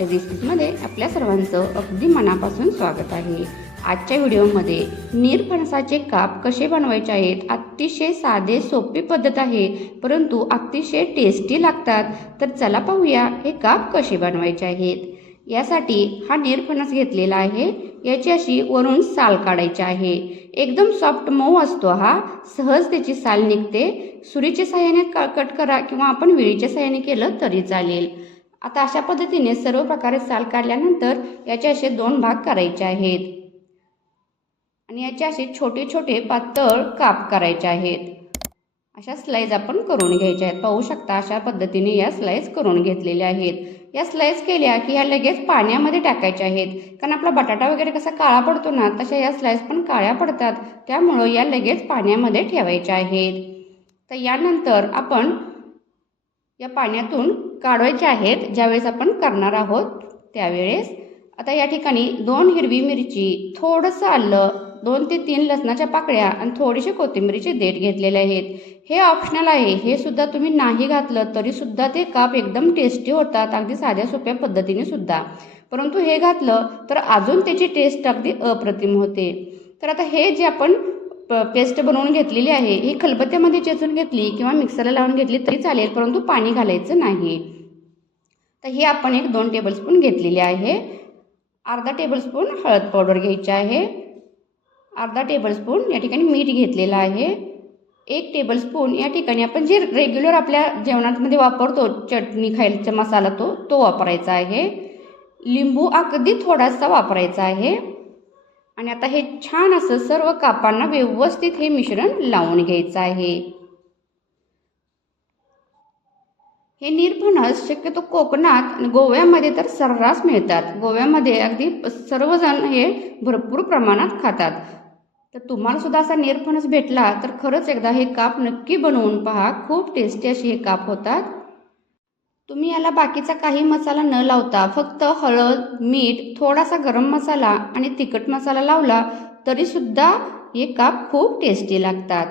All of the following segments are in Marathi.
मराठी आपल्या सर्वांचं अगदी मनापासून स्वागत आहे. आजच्या व्हिडिओमध्ये निरफणसाचे काप कसे बनवायचे आहेत अतिशय साधे सोपी पद्धत आहे परंतु अतिशय टेस्टी लागतात. तर चला पाहूया हे काप कसे बनवायचे आहेत. यासाठी हा नीरफणस घेतलेला आहे. याची अशी वरून साल काढायची आहे. एकदम सॉफ्ट मऊ असतो हा. सहज त्याची साल निघते. सुरीच्या साह्याने कट करा किंवा आपण विळीच्या साह्याने केलं तरी चालेल. आता अशा पद्धतीने सर्व प्रकारे साल काढल्यानंतर याचे असे दोन भाग करायचे आहेत. आणि याचे असे छोटे छोटे पातळ काप करायचे आहेत. अशा स्लाईज आपण करून घ्यायच्या आहेत. पाहू शकता अशा पद्धतीने या स्लाईज करून घेतलेल्या आहेत. या स्लाईज केल्या की ह्या लगेच पाण्यामध्ये टाकायच्या आहेत. कारण आपला बटाटा वगैरे कसा काळा पडतो ना तशा या स्लाईज पण काळ्या पडतात. त्यामुळं या लगेच पाण्यामध्ये ठेवायच्या आहेत. तर यानंतर आपण या पाण्यातून काढवायचे आहेत ज्यावेळेस आपण करणार आहोत त्यावेळेस. आता या ठिकाणी दोन हिरवी मिरची थोडंसं आलं दोन ते तीन लसणाच्या पाकळ्या आणि थोडीशी कोथिंबीरीचे देठ घेतलेले आहेत. हे ऑप्शनल आहे हे सुद्धा तुम्ही नाही घातलं तरी सुद्धा ते काप एकदम टेस्टी होतात अगदी साध्या सोप्या पद्धतीने सुद्धा. परंतु हे घातलं तर अजून त्याची टेस्ट अगदी अप्रतिम होते. तर आता हे जे आपण प पेस्ट बनवून घेतलेली आहे. ही खलबत्त्यामध्ये चेचून घेतली किंवा मिक्सरला लावून घेतली तरी चालेल परंतु पाणी घालायचं नाही. तर हे आपण एक दोन टेबलस्पून घेतलेले आहे. अर्धा टेबलस्पून हळद पावडर घ्यायची आहे. अर्धा टेबलस्पून या ठिकाणी मीठ घेतलेलं आहे. एक टेबलस्पून या ठिकाणी आपण जे रेग्युलर आपल्या जेवणामध्ये वापरतो चटणी खायचा मसाला तो तो वापरायचा आहे. लिंबू अगदी थोडासा वापरायचा आहे. आणि आता हे छान असं सर्व कापांना व्यवस्थित हे मिश्रण लावून घ्यायचं आहे. हे निरफणस शक्यतो कोकणात गोव्यामध्ये तर सर्रास मिळतात. गोव्यामध्ये अगदी सर्वजण हे भरपूर प्रमाणात खातात. तर तुम्हाला सुद्धा असा निरफणस भेटला तर खरंच एकदा हे काप नक्की बनवून पहा. खूप टेस्टी असे हे काप होतात. तुम्ही याला बाकीचा काही मसाला न लावता फक्त हळद मीठ थोडासा गरम मसाला आणि तिखट मसाला लावला तरीसुद्धा हे काप खूप टेस्टी लागतात.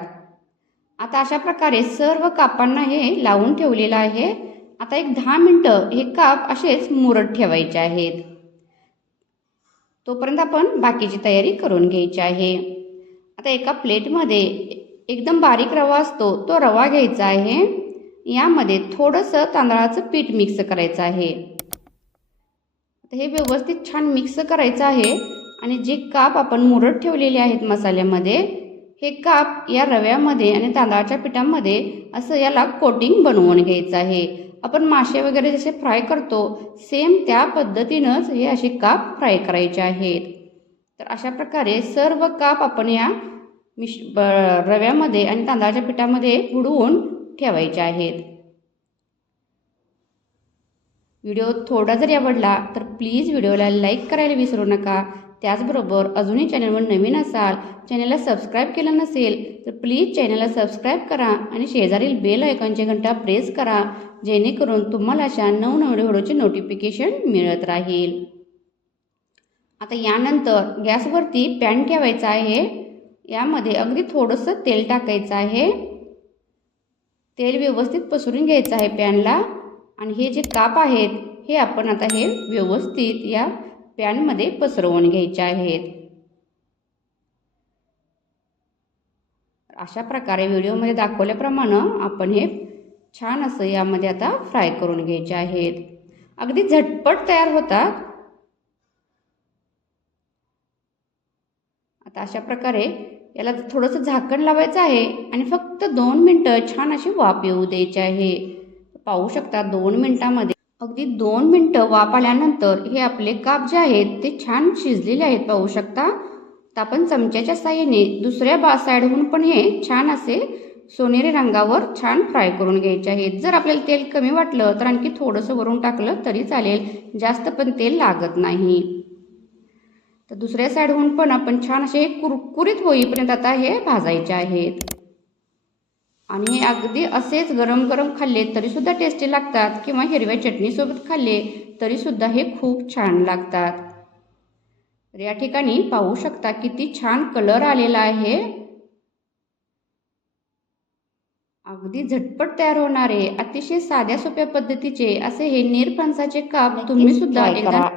आता अशा प्रकारे सर्व कापांना हे लावून ठेवलेलं आहे. आता एक दहा मिनटं हे काप असेच मुरत ठेवायचे आहेत. तोपर्यंत आपण बाकीची तयारी करून घ्यायची आहे. आता एका प्लेटमध्ये एकदम बारीक रवा असतो तो रवा घ्यायचा आहे. यामध्ये थोडंसं तांदळाचं पीठ मिक्स करायचं आहे. हे व्यवस्थित छान मिक्स करायचं आहे आणि जे काप आपण मुरत ठेवलेले आहेत मसाल्यामध्ये हे काप या रव्यामध्ये आणि तांदळाच्या पिठामध्ये असं याला कोटिंग बनवून घ्यायचं आहे. आपण मासे वगैरे जसे फ्राय करतो सेम त्या पद्धतीनंच हे असे काप फ्राय करायचे आहेत. तर अशा प्रकारे सर्व काप आपण या मिश ब रव्यामध्ये आणि तांदळाच्या पिठामध्ये बुडवून ठेवायचे आहेत. व्हिडिओ थोडा जरी आवडला तर प्लीज व्हिडिओला लाईक करायला विसरू नका. त्याचबरोबर अजूनही चॅनलवर नवीन असाल चॅनलला सबस्क्राईब केलं नसेल तर प्लीज चॅनलला सबस्क्राईब करा आणि शेजारील बेल आयकॉनची घंटा प्रेस करा जेणेकरून तुम्हाला अशा नवनवीन व्हिडिओचे नोटिफिकेशन मिळत राहील. आता यानंतर गॅसवरती पॅन ठेवायचा आहे. यामध्ये अगदी थोडंसं तेल टाकायचं आहे. तेल व्यवस्थित पसरून घ्यायचं आहे पॅनला. आणि हे जे काप आहेत हे आपण आता हे व्यवस्थित या पॅनमध्ये पसरवून घ्यायचे आहेत. अशा प्रकारे व्हिडिओमध्ये दाखवल्याप्रमाणे आपण हे छान असं यामध्ये आता फ्राय करून घ्यायचे आहेत. अगदी झटपट तयार होतात. आता अशा प्रकारे याला थोडंसं झाकण लावायचं आहे आणि फक्त दोन मिनटं छान अशी वाफ येऊ द्यायची आहे. पाहू शकता दोन मिनटामध्ये. अगदी दोन मिनटं वाफ आल्यानंतर हे आपले काप जे आहेत ते छान शिजलेले आहेत पाहू शकता. तर आपण चमच्याच्या साह्याने दुसऱ्या बा साईडहून पण हे छान असे सोनेरी रंगावर छान फ्राय करून घ्यायचे आहेत. जर आपल्याला तेल कमी वाटलं तर आणखी थोडंसं वरून टाकलं तरी चालेल. जास्त पण तेल लागत नाही. तर दुसऱ्या साईडहून पण आपण छान असे कुरकुरीत होईपर्यंत आता हे भाजायचे आहेत. आणि अगदी असेच गरम गरम खाल्ले तरीसुद्धा टेस्टी लागतात किंवा हिरव्या चटणीसोबत खाल्ले तरीसुद्धा हे खूप छान लागतात. तर या ठिकाणी पाहू शकता किती छान कलर आलेला आहे. अगदी झटपट तयार होणारे अतिशय साध्या सोप्या पद्धतीचे असे हे नीरफणसाचे काप तुम्ही सुद्धा एकदा.